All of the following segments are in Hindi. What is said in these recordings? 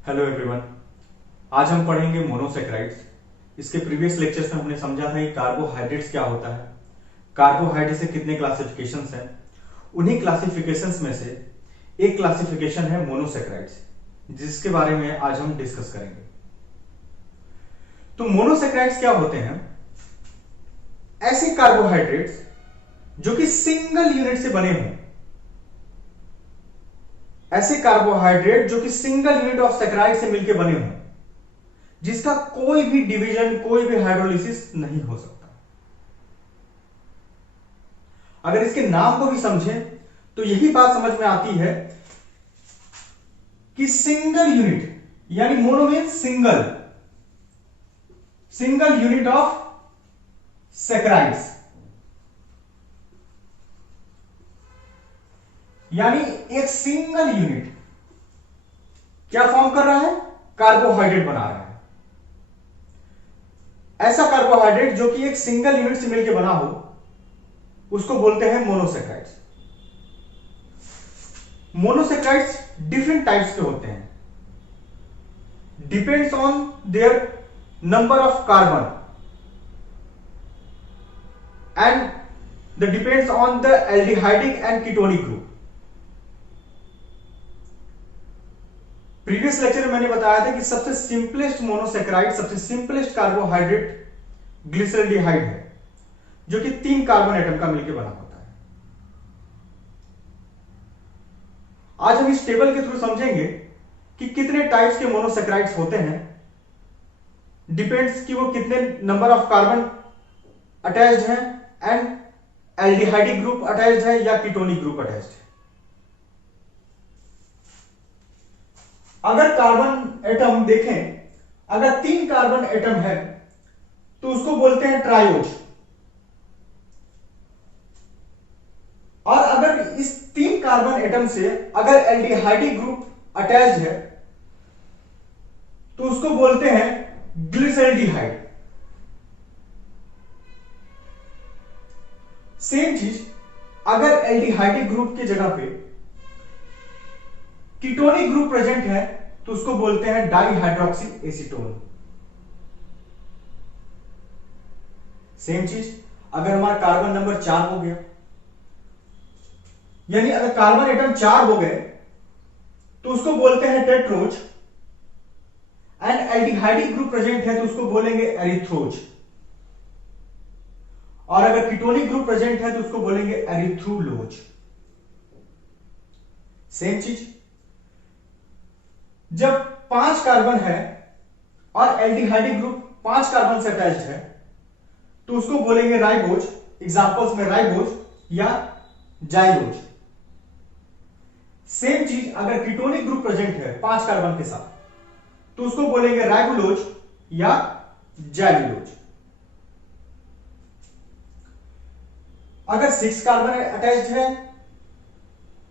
Hello everyone. आज हम पढ़ेंगे मोनोसेक्राइड्स। इसके प्रीवियस लेक्चर्स में हमने समझा था कि कार्बोहाइड्रेट्स क्या होता है, कार्बोहाइड्रेट्स के कितने क्लासिफिकेशंस हैं। उन्हीं क्लासिफिकेशंस में से एक क्लासिफिकेशन है मोनोसेक्राइड्स, जिसके बारे में आज हम डिस्कस करेंगे। तो मोनोसेक्राइड्स क्या होते हैं? ऐसे कार्बोहाइड्रेट्स जो कि सिंगल यूनिट से बने हों, ऐसे कार्बोहाइड्रेट जो कि सिंगल यूनिट ऑफ सेक्राइड से मिलकर बने हों, जिसका कोई भी डिवीजन, कोई भी हाइड्रोलिसिस नहीं हो सकता। अगर इसके नाम को भी समझें तो यही बात समझ में आती है कि सिंगल यूनिट यानी mono means single, single unit of saccharides, यानी एक सिंगल यूनिट क्या फॉर्म कर रहा है? कार्बोहाइड्रेट बना रहा है। ऐसा कार्बोहाइड्रेट जो कि एक सिंगल यूनिट से मिलकर बना हो, उसको बोलते हैं मोनोसेक्राइड्स। मोनोसेक्राइड्स डिफरेंट टाइप्स के होते हैं, depends on their number of carbon and the depends on the aldehydic and ketonic group. Previous lecture में मैंने बताया था कि सबसे सिंपलेस्ट मोनोसेक्राइड, सबसे सिंपलेस्ट कार्बोहाइड्रेट ग्लिसरॉल्डिहाइड है, जो कि 3 कार्बन एटम का मिलकर बना होता है। आज हम इस टेबल के थ्रू समझेंगे कि कितने टाइप्स के मोनोसेक्राइड्स होते हैं, डिपेंड्स कि वो कितने नंबर ऑफ कार्बन अटैच्ड हैं एंड एल्डिहाइडिक ग्रुप अटैच्ड है या कीटोनिक ग्रुप अटैच्ड है। अगर कार्बन एटम देखें, अगर 3 कार्बन एटम है तो उसको बोलते हैं ट्रायोज। और अगर इस 3 कार्बन एटम से अगर एल्डिहाइडिक ग्रुप अटैच्ड है तो उसको बोलते हैं ग्लिसरॉल्डिहाइड। सेम चीज अगर एल्डिहाइडिक ग्रुप की जगह पे कीटोनिक ग्रुप प्रेजेंट है तो उसको बोलते हैं डाइहाइड्रोक्सी एसीटोन। सेम चीज अगर हमारा कार्बन नंबर 4 हो गया, यानी अगर कार्बन एटम 4 हो गए तो उसको बोलते हैं tetrose, and aldehydic group present है तो उसको बोलेंगे एरिथ्रोज, और अगर कीटोनिक ग्रुप प्रेजेंट है तो उसको बोलेंगे एरिथ्रुलोज। सेम चीज जब 5 कार्बन है और एल्डिहाइडिक ग्रुप 5 कार्बन से अटैच्ड है तो उसको बोलेंगे राइबोज, एग्जांपल्स में राइबोज या जाइलोज। सेम चीज अगर कीटोनिक ग्रुप प्रेजेंट है 5 कार्बन के साथ तो उसको बोलेंगे राइबोलोज या जाइलोज। अगर 6 कार्बन अटैच्ड है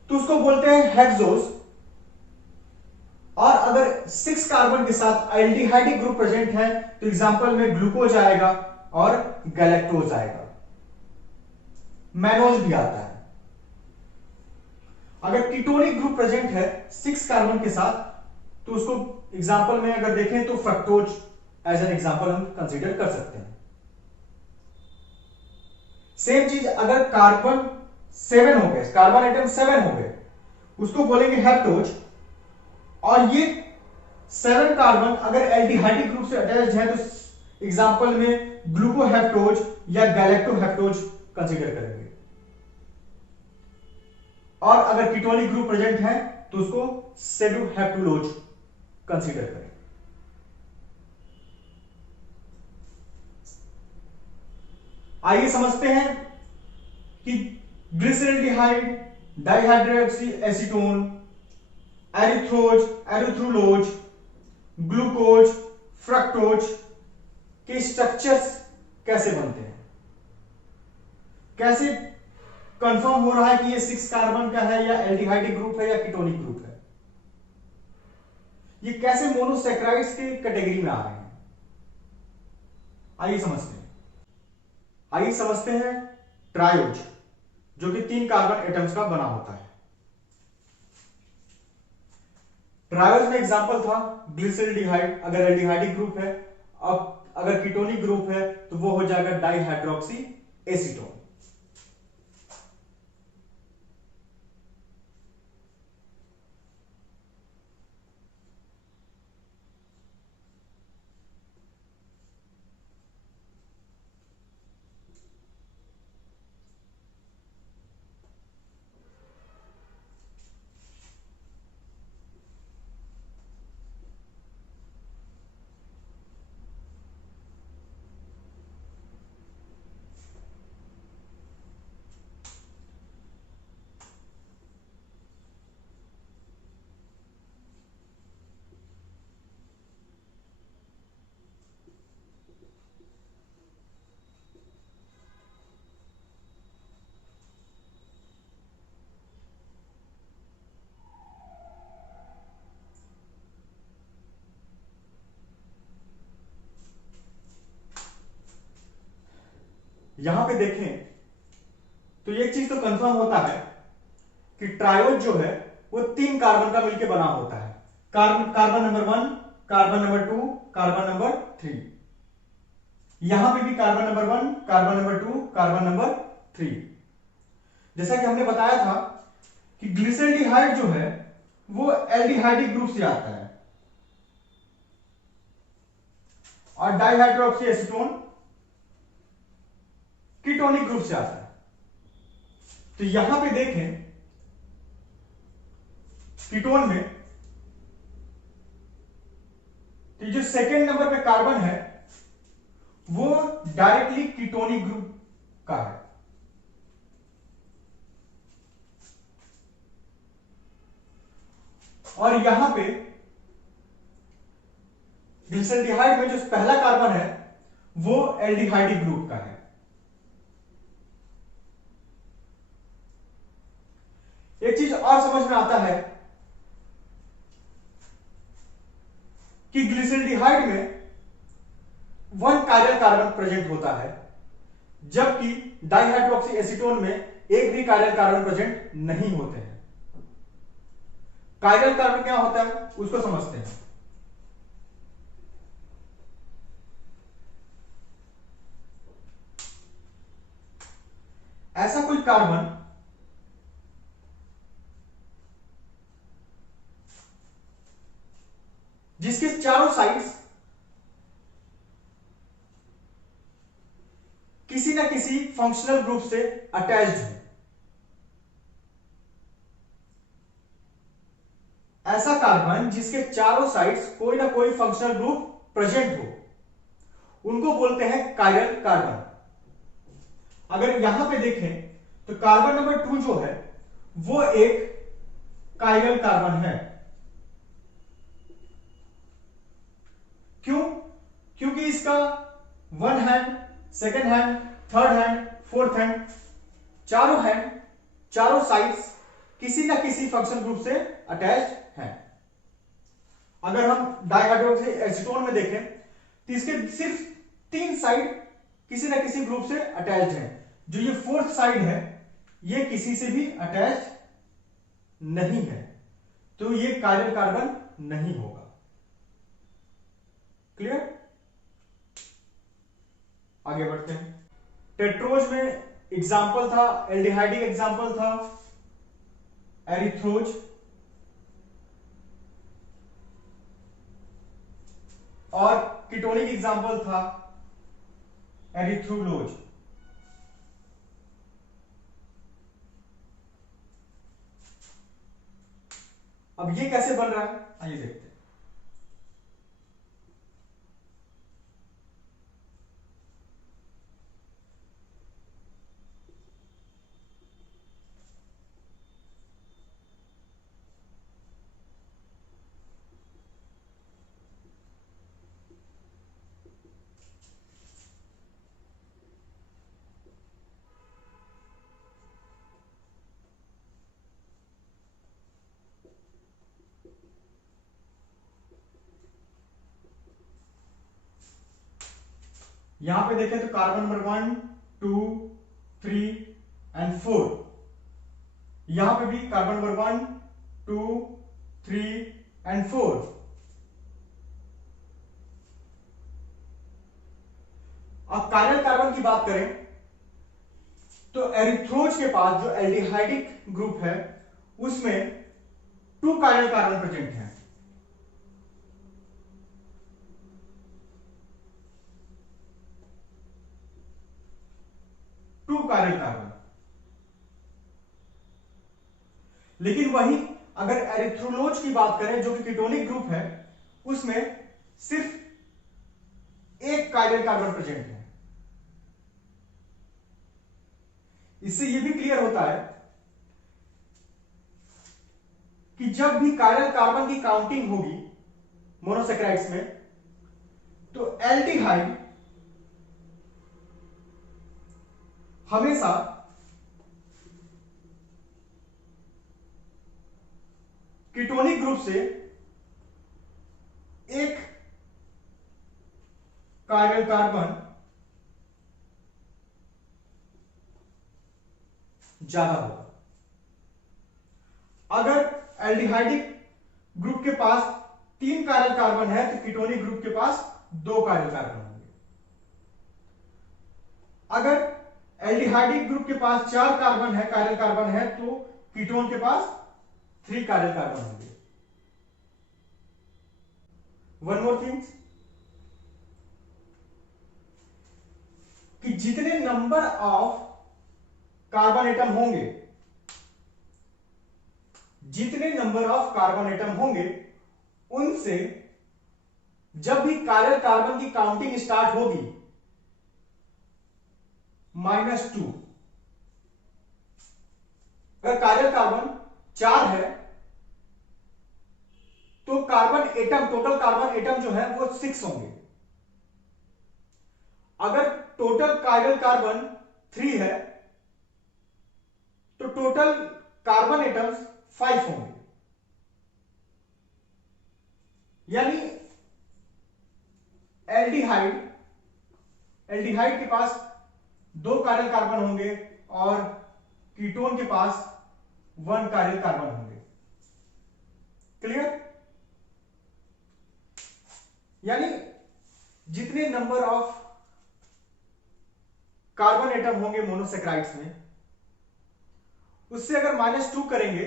तो उसको बोलते हैं हेक्सोज, और अगर 6 कार्बन के साथ एल्डिहाइडिक ग्रुप प्रेजेंट है तो एग्जांपल में ग्लूकोज आएगा और गैलेक्टोज आएगा, मैनोज भी आता है। अगर कीटोनिक ग्रुप प्रेजेंट है 6 कार्बन के साथ तो उसको एग्जांपल में अगर देखें तो फ्रक्टोज एज एन एग्जांपल हम कंसीडर कर सकते हैं। सेम चीज अगर कार्बन 7 हो गए, कार्बन आइटम 7 हो गए, उसको बोलेंगे हेप्टोज, और ये 7 कार्बन अगर एल्डिहाइडिक ग्रुप से अटैच्ड है तो एग्जांपल में ग्लूकोहेप्टोज या गैलेक्टोहेप्टोज कंसीडर करेंगे, और अगर कीटोनिक ग्रुप प्रेजेंट है तो उसको सेडोहेप्टुलोज कंसीडर करें। आइए समझते हैं कि glyceraldehyde, dihydroxy acetone, erythrose, erythrulose, glucose, fructose के स्ट्रक्चर्स कैसे बनते हैं, कैसे कंफर्म हो रहा है कि ये 6 कार्बन का है या एल्डिहाइडिक ग्रुप है या कीटोनिक ग्रुप है, ये कैसे मोनोसेक्राइड्स की कैटेगरी में आ रहे हैं। आइए समझते हैं। आइए समझते हैं ट्रायोज, जो कि 3 कार्बन एटम्स का बना होता है। ट्रायोज में एग्जांपल था ग्लिसरल्डिहाइड, अगर एल्डिहाइडिक ग्रुप है। अब अगर कीटोनिक ग्रुप है तो वो हो जाएगा डाइहाइड्रोक्सी एसीटोन। यहां पे देखें तो एक चीज तो कंफर्म होता है कि ट्रायोज जो है वो 3 कार्बन का मिलकर बना होता है। Carbon number 1, carbon number 2, carbon number 3। यहां पे भी carbon number 1, carbon number 2, carbon number 3। जैसा कि हमने बताया था कि ग्लिसरल्डिहाइड जो है वो एल्डिहाइडिक ग्रुप से आता है और डाइहाइड्रोक्सी एसीटोन कीटोनिक ग्रुप से आता है। तो यहां पे देखें कीटोन में तो जो सेकेंड नंबर पे कार्बन है वो डायरेक्टली कीटोनिक ग्रुप का है। और यहां पे ग्लिसरल्डिहाइड में जो पहला कार्बन है वो एल्डिहाइडिक ग्रुप का है। एक चीज और समझ में आता है कि ग्लिसरल्डिहाइड में 1 कायरल कार्बन प्रेजेंट होता है, जबकि डाइहाइड्रोक्सी एसीटोन में एक भी कायरल कार्बन प्रेजेंट नहीं होते हैं। कायरल कार्बन क्या होता है उसको समझते हैं। ऐसा कोई कार्बन जिसके चारों साइड्स किसी ना किसी फंक्शनल ग्रुप से अटैच्ड है। ऐसा कार्बन जिसके चारों साइड्स कोई ना कोई फंक्शनल ग्रुप प्रेजेंट हो उनको बोलते हैं कायरल कार्बन। अगर यहां पे देखें तो कार्बन नंबर 2 जो है वो एक कायरल कार्बन है। क्यों? क्योंकि इसका 1 hand, second hand, third hand, fourth hand, चारों हैंड, चारों साइड्स किसी ना किसी फंक्शनल ग्रुप से अटैच हैं। अगर हम डाइहाइड्रोक्सी एसीटोन में देखें तो इसके सिर्फ 3 साइड किसी ना किसी ग्रुप से अटैच्ड हैं। जो ये फोर्थ साइड है ये किसी से भी अटैच नहीं है, तो ये कायरल कार्बन नहीं होगा। क्लियर? आगे बढ़ते हैं। टेट्रोज में एग्जाम्पल था, एल्डिहाइडिक एग्जाम्पल था एरिथ्रोज और कीटोनिक एग्जाम्पल था एरिथ्रोलोज। अब ये कैसे बन रहा है आइए देखते हैं। यहां पे देखें तो कार्बन नंबर 1, 2, 3 एंड 4। यहां पे भी कार्बन नंबर 1, 2, 3, एंड 4। अब कायरल कार्बन की बात करें तो एरिथ्रोज के पास जो एल्डिहाइडिक ग्रुप है उसमें 2 कायरल कार्बन प्रेजेंट हैं। Two chiral carbon. लेकिन वही अगर एरिथ्रोलोज की बात करें जो कि कीटोनिक ग्रुप है उसमें सिर्फ 1 कायरल कार्बन प्रेजेंट है। इससे यह भी क्लियर होता है कि जब भी कायरल कार्बन की काउंटिंग होगी मोनोसेक्राइड्स में तो एल्डिहाइड हमेशा कीटोनिक ग्रुप से 1 कायरल कार्बन ज्यादा होगा। अगर एल्डिहाइडिक ग्रुप के पास 3 कायरल कार्बन है तो कीटोनिक ग्रुप के पास 2 कायरल कार्बन होंगे। अगर एल्डिहाइडिक ग्रुप के पास 4 कार्बन है कायरल कार्बन है तो कीटोन के पास 3 कायरल कार्बन होंगे। वन मोर थिंग कि जितने नंबर ऑफ कार्बन एटम होंगे उनसे जब भी कायरल कार्बन की काउंटिंग स्टार्ट होगी -2। अगर कायरल कार्बन 4 है तो टोटल कार्बन एटम जो है वो 6 होंगे। अगर टोटल कायरल कार्बन 3 है तो टोटल कार्बन एटम्स 5 होंगे। यानी एल्डिहाइड के पास 2 कायरल कार्बन होंगे और कीटोन के पास 1 कायरल कार्बन होंगे। क्लियर? यानी जितने नंबर ऑफ कार्बन एटम होंगे मोनोसेक्राइड्स में उससे अगर -2 करेंगे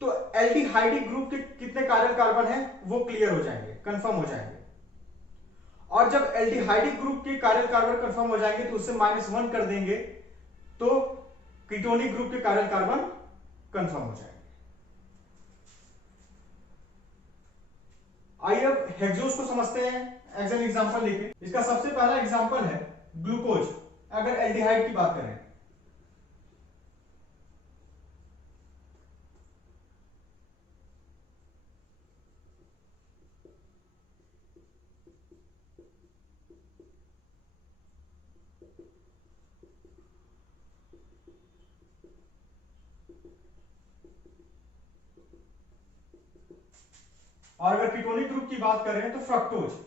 तो एल्डिहाइडिक ग्रुप के कितने कायरल कार्बन हैं वो क्लियर हो जाएंगे, कंफर्म हो जाएंगे। और जब एल्डिहाइडिक ग्रुप के कायरल कार्बन कंफर्म हो जाएंगे तो उससे -1 कर देंगे तो कीटोनिक ग्रुप के कायरल कार्बन कंफर्म हो जाएंगे। आइए अब हेक्सोस को समझते हैं एज एन एग्जांपल लेके। इसका सबसे पहला एग्जांपल है ग्लूकोज। अगर एल्डिहाइड की बात करें और अगर कीटोनिक ग्रुप की बात करें तो fructose.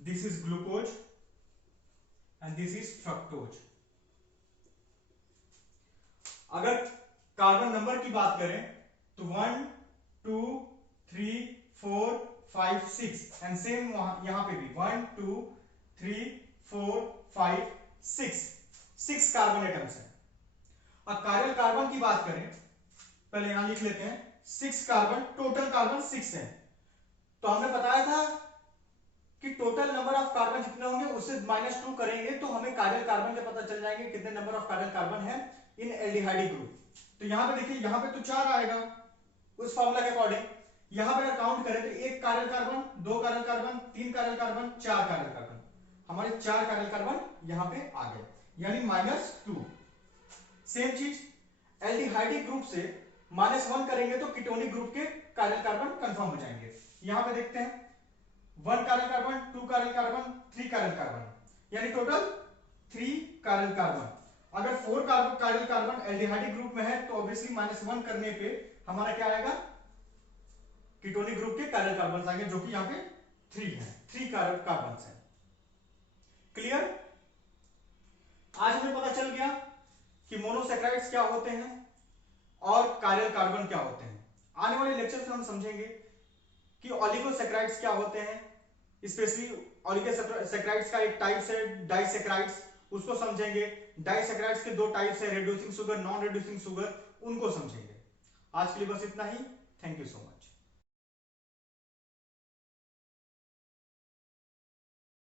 This is glucose and this is fructose. अगर कार्बन नंबर की बात करें तो 1 2 3 4 5 6 एंड सेम यहां पे भी 1 2 3 4 5 6 कार्बन एटम्स हैं। अब कायरल कार्बन की बात करें, पहले यहां लिख लेते हैं 6 कार्बन, टोटल कार्बन 6 है। तो हमने बताया था कि टोटल नंबर ऑफ कार्बन जितने होंगे उससे -2 करेंगे तो हमें कायरल कार्बन के पता चल जाएंगे कितने नंबर ऑफ कायरल कार्बन है इन एल्डिहाइडिक ग्रुप। तो यहां पे देखिए, यहां पे तो 4 आएगा उस फॉर्मूला के अकॉर्डिंग। यहां पे अगर काउंट करें तो 1 chiral carbon, 2 chiral carbon, 3 chiral carbon, 4 chiral carbon. हमारे 4 कायरल कार्बन यहां पे आ गए, यानी -2। सेम चीज एल्डिहाइडिक ग्रुप से -1 करेंगे तो कीटोनिक ग्रुप के कायरल कार्बन कंफर्म हो जाएंगे। यहां पे देखते हैं 1 chiral carbon, 2 chiral carbon, 3 chiral carbon, यानी टोटल 3 कायरल कार्बन। अगर 4 कायरल कार्बन एल्डिहाइडिक ग्रुप में है तो ऑब्वियसली -1 करने पे हमारा क्या आएगा, कीटोनिक ग्रुप के कायरल कार्बन आएंगे, जो कि यहां पे 3 है, 3 कायरल कार्बन है। क्लियर? आज हमें पता चल गया कि मोनोसेक्राइड्स क्या होते हैं और कायरल कार्बन क्या होते हैं। आने वाले लेक्चर में हम समझेंगे कि ऑलिगोसेक्राइड्स क्या होते हैं, स्पेशली ऑलिगोसेक्राइड्स का एक टाइप है डाइसेक्राइड्स, उसको समझेंगे। डाइसेक्राइड्स के 2 टाइप्स है, reducing sugar, non reducing sugar, उनको समझेंगे। आज के लिए बस इतना ही। Thank you so much.